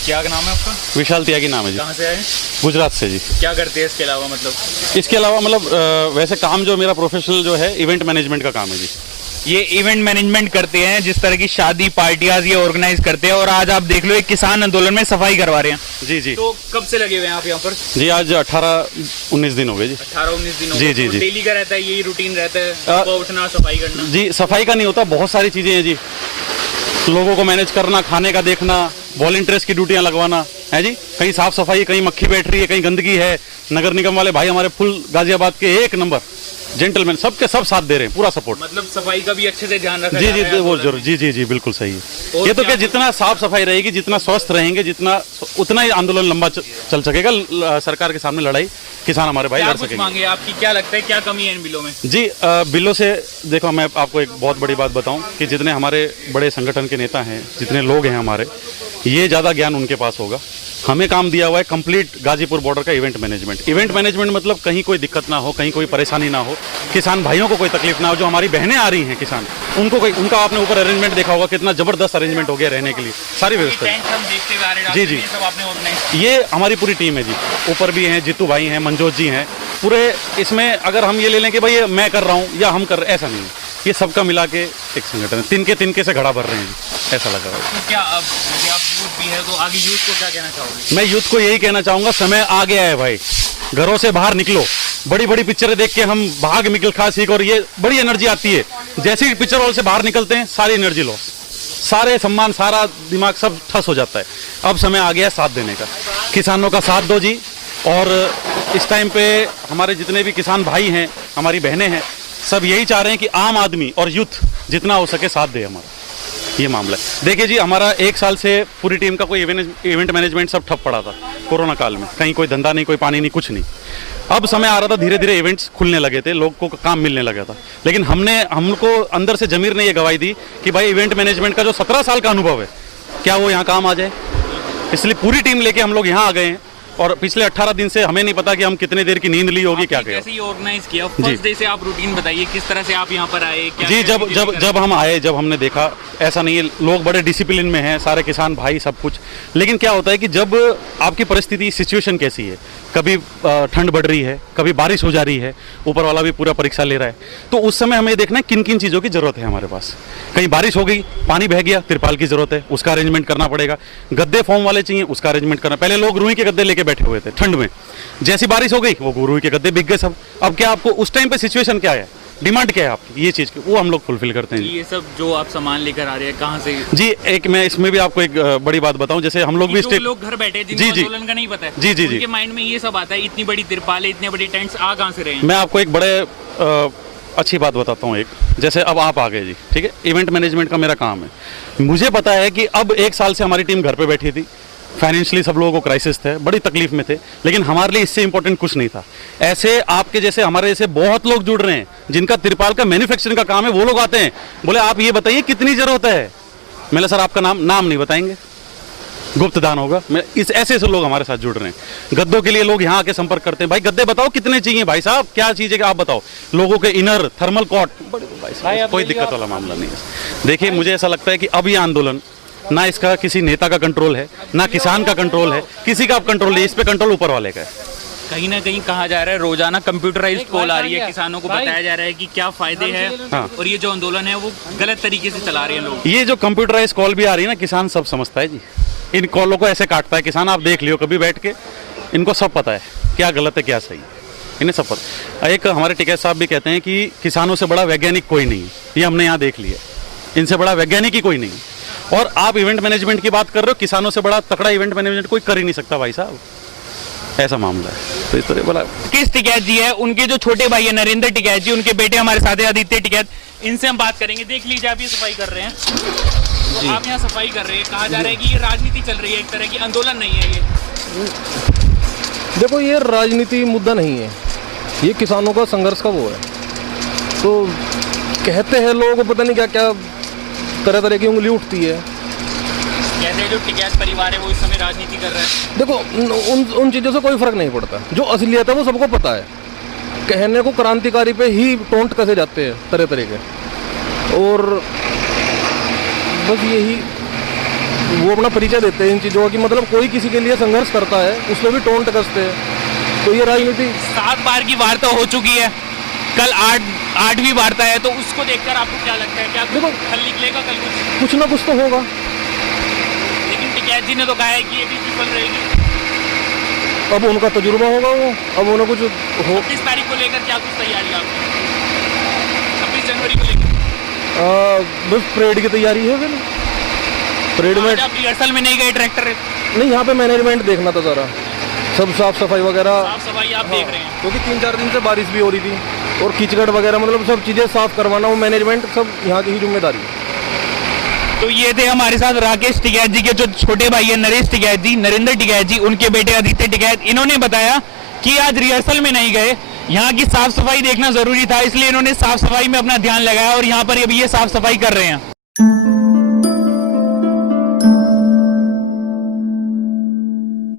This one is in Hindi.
क्या नाम है आपका? विशाल त्यागी नाम है जी। कहाँ से आए? गुजरात से जी। क्या करते हैं इसके अलावा मतलब? इसके अलावा मतलब वैसे काम जो मेरा प्रोफेशनल जो है इवेंट मैनेजमेंट का काम है जी। ये इवेंट मैनेजमेंट करते हैं, जिस तरह की शादी पार्टियां ये ऑर्गेनाइज करते हैं। और आज आप देख लो एक किसान आंदोलन में सफाई करवा रहे हैं। जी जी। तो कब से लगे हुए हैं आप यहाँ पर? जी आज 18-19 दिन हो गए जी। 18-19 दिन हो जी गए। जी तो जी। डेली का रहता है, यही रूटीन रहता है सुबह उठना सफाई करना? जी सफाई का नहीं होता, बहुत सारी चीज़ें हैं जी। लोगों को मैनेज करना, खाने का देखना, वॉलंटियर्स की ड्यूटियां लगवाना है जी। कहीं साफ सफाई, कहीं मक्खी बैठ रही है, कहीं गंदगी है। नगर निगम वाले भाई हमारे फुल गाजियाबाद के एक नंबर जेंटलमैन, सबके सब साथ दे रहे हैं, पूरा सपोर्ट। मतलब सफाई का भी अच्छे से ध्यान रखा जी जा जी रहा है वो आंदोलन जरूर। में। जी जी जी बिल्कुल सही है। और ये तो क्या क्या, जितना साफ सफाई रहेगी, जितना स्वस्थ रहेंगे, जितना उतना ही आंदोलन लंबा चल सकेगा। सरकार के सामने लड़ाई किसान हमारे भाई क्या लड़ कुछ सकेंगे। मांगे आपकी? क्या लगता है क्या कमी है इन बिलों में? जी बिलों से देखो, मैं आपको एक बहुत बड़ी बात बताऊं कि जितने हमारे बड़े संगठन के नेता हैं, जितने लोग हैं हमारे, ये ज़्यादा ज्ञान उनके पास होगा। हमें काम दिया हुआ है कंप्लीट गाजीपुर बॉर्डर का इवेंट मैनेजमेंट। इवेंट मैनेजमेंट मतलब कहीं कोई दिक्कत ना हो, कहीं कोई परेशानी ना हो, किसान भाइयों को कोई तकलीफ ना हो। जो हमारी बहनें आ रही हैं किसान, उनको कोई, उनका आपने ऊपर अरेंजमेंट देखा होगा, कितना जबरदस्त अरेंजमेंट हो गया रहने के लिए, सारी व्यवस्था। टेंट हम देखते हुए आ रहे हैं, जी, जी। ये सब आपने ऑर्गेनाइज? ये हमारी पूरी टीम है जी। ऊपर भी हैं, जीतू भाई हैं, मनजोत जी हैं पूरे। इसमें अगर हम ये ले लें कि भाई ये मैं कर रहा हूँ या हम कर रहे, ऐसा नहीं है। ये सबका मिला के एक संगठन है। तिनके से घड़ा भर रहे हैं जी, ऐसा लगा हुआ है। तो क्या अब जैसे आप यूथ भी है, तो आगे यूथ को क्या कहना चाहोगे? मैं यूथ को यही कहना चाहूंगा, समय आ गया है भाई, घरों से बाहर निकलो। बड़ी बड़ी पिक्चरें देख के हम भाग मिल्खा सीख, और ये बड़ी एनर्जी आती है। जैसे ही पिक्चर हॉल से बाहर निकलते हैं, सारी एनर्जी लो, सारे सम्मान, सारा दिमाग सब ठस हो जाता है। अब समय आ गया है साथ देने का। किसानों का साथ दो जी। और इस टाइम पे हमारे जितने भी किसान भाई हैं, हमारी बहनें हैं, सब यही चाह रहे हैं कि आम आदमी और यूथ जितना हो सके साथ दे हमारा, ये मामला है। देखिए जी, हमारा 1 साल से पूरी टीम का कोई इवेंट मैनेजमेंट सब ठप पड़ा था कोरोना काल में। कहीं कोई धंधा नहीं, कोई पानी नहीं, कुछ नहीं। अब समय आ रहा था, धीरे धीरे इवेंट्स खुलने लगे थे, लोग को काम मिलने लगा था। लेकिन हमको अंदर से जमीर ने ये गवाही दी कि भाई इवेंट मैनेजमेंट का जो 17 साल का अनुभव है, क्या वो यहाँ काम आ जाए। इसलिए पूरी टीम लेके हम लोग यहाँ आ गए हैं। और पिछले 18 दिन से हमें नहीं पता कि हम कितने देर की नींद ली होगी, क्या किया। कैसे ये ऑर्गेनाइज किया? फर्स्ट डे से आप रूटीन बताइए, किस तरह से आप यहाँ पर आए? क्या जी क्या जब activity जब कर जब हम आए, जब हमने देखा, ऐसा नहीं है, लोग बड़े डिसिप्लिन में हैं, सारे किसान भाई सब कुछ। लेकिन क्या होता है कि जब आपकी परिस्थिति, सिचुएशन कैसी है, कभी ठंड बढ़ रही है, कभी बारिश हो जा रही है, ऊपर वाला भी पूरा परीक्षा ले रहा है, तो उस समय हमें देखना है किन किन चीज़ों की ज़रूरत है हमारे पास। कहीं बारिश हो गई, पानी बह गया, तिरपाल की ज़रूरत है, उसका अरेंजमेंट करना पड़ेगा। गद्दे फॉर्म वाले चाहिए, उसका अरेंजमेंट करना। पहले लोग रुई के गद्दे लेके बैठे हुए थे ठंड में, जैसी बारिश हो गई वो रुई के गद्दे बिक गए सब। अब क्या आपको उस टाइम पे सिचुएशन क्या है, डिमांड क्या है आपकी, ये चीज़ की, वो हम लोग फुलफिल करते हैं। ये सब जो आप सामान लेकर आ रहे हैं, कहाँ से? जी एक मैं इसमें भी आपको एक बड़ी बात बताऊं, जैसे हम लोग भी जो लोग घर बैठे जिनको जी, जी। आंदोलन का नहीं पता है, जी, जी, जी। उनके माइंड में ये सब आता है, इतनी बड़ी तिरपालें, इतने बड़े टेंट्स आ कहाँ से रहे हैं? मैं आपको एक बड़े अच्छी बात बताता हूँ। एक जैसे अब आप आ गए जी, ठीक है, इवेंट मैनेजमेंट का मेरा काम है। मुझे पता है कि अब 1 साल से हमारी टीम घर पे बैठी थी, फाइनेंशियली सब लोगों को क्राइसिस थे, बड़ी तकलीफ में थे, लेकिन हमारे लिए इससे इंपॉर्टेंट कुछ नहीं था। ऐसे आपके जैसे हमारे जैसे बहुत लोग जुड़ रहे हैं, जिनका तिरपाल का मैन्युफैक्चरिंग का काम है। वो लोग आते हैं, बोले आप ये बताइए कितनी जरूरत है। मैंने सर आपका नाम नहीं बताएंगे, गुप्त दान होगा। ऐसे ऐसे लोग हमारे साथ जुड़ रहे हैं। गद्दों के लिए लोग यहाँ आके संपर्क करते हैं, भाई गद्दे बताओ कितने चाहिए, भाई साहब क्या चीज़ है आप बताओ। लोगों के इनर थर्मल कॉट, भाई साहब कोई दिक्कत वाला मामला नहीं है। देखिए मुझे ऐसा लगता है कि अब ये आंदोलन ना इसका किसी नेता का कंट्रोल है, ना किसान का कंट्रोल है, किसी का कंट्रोल नहीं, इस पे कंट्रोल ऊपर वाले का है। कहीं ना कहीं कहा जा रहा है, रोजाना कंप्यूटराइज्ड कॉल आ रही है, किसानों को बताया जा रहा है कि क्या फायदे हैं। हाँ। और ये जो आंदोलन है वो गलत तरीके से चला रहे हैं लोग। ये जो कंप्यूटराइज कॉल भी आ रही है ना, किसान सब समझता है जी। इन कॉलों को ऐसे काटता है किसान, आप देख लियो कभी बैठ के, इनको सब पता है क्या गलत है क्या सही है, इन्हें सब पता। एक हमारे टिकैत साहब भी कहते हैं कि किसानों से बड़ा वैज्ञानिक कोई नहीं है, ये हमने यहाँ देख लिया, इनसे बड़ा वैज्ञानिक ही कोई नहीं। और आप इवेंट मैनेजमेंट की बात कर रहे हो, किसानों से बड़ा तकड़ा इवेंट मैनेजमेंट कोई कर ही नहीं सकता भाई साहब, ऐसा मामला है। तो इस तरह बोला किस टिकैत जी है, उनके जो छोटे भाई है नरेंद्र टिकैत जी, उनके बेटे हमारे साथ है आदित्य टिकैत, इनसे हम बात करेंगे। देख लीजिए आप ये सफाई कर रहे हैं, तो आप यहाँ सफाई कर रहे हैं, कहा जा रहा है कि ये राजनीति चल रही है, एक तरह की आंदोलन नहीं है ये। देखो ये राजनीति मुद्दा नहीं है, ये किसानों का संघर्ष का वो है। तो कहते हैं लोगों को पता नहीं क्या क्या तरह तरह की उंगली उठती है। कहते हैं जो टिकैत परिवार है वो इस समय राजनीति कर रहा है। देखो उन चीज़ों से कोई फर्क नहीं पड़ता, जो असलियत है वो सबको पता है। कहने को क्रांतिकारी पे ही टोंट कसे जाते हैं तरह तरह के, और बस यही वो अपना परिचय देते हैं इन चीज़ों का कि मतलब कोई किसी के लिए संघर्ष करता है उस पर भी टोंट कसते हैं। तो ये राजनीति 7 बार की वार्ता हो चुकी है, कल 8वीं वार्ता है, तो उसको देखकर आपको क्या लगता है, क्या देखो, हल निकलेगा कल कुछ ना कुछ तो होगा। लेकिन टिकैत जी ने तो कहा है कि ये भी विफल रहेगी। अब उनका तजुर्बा होगा वो, अब उन्हें कुछ हो। 26 तारीख को लेकर क्या कुछ तैयारी आपकी, 26 जनवरी को लेकर? बस परेड की तैयारी है फिर। परेड में आप रिहर्सल में नहीं गए ट्रैक्टर? नहीं, यहाँ पे मैनेजमेंट देखना था सारा, सब साफ सफाई वगैरह। साफ सफाई आप देख रहे हैं? क्योंकि 3-4 दिन से बारिश भी हो रही थी और कीचड़ वगैरह, मतलब सब चीज़ें साफ करवाना, वो मैनेजमेंट सब यहाँ की ही जिम्मेदारी है। तो ये थे हमारे साथ राकेश टिकैत जी के जो छोटे भाई है नरेश टिकैत जी, नरेंद्र टिकैत जी, उनके बेटे आदित्य टिकैत। इन्होंने बताया कि आज रिहर्सल में नहीं गए, यहाँ की साफ सफाई देखना जरूरी था, इसलिए इन्होंने साफ सफाई में अपना ध्यान लगाया और यहाँ पर अभी ये साफ सफाई कर रहे हैं।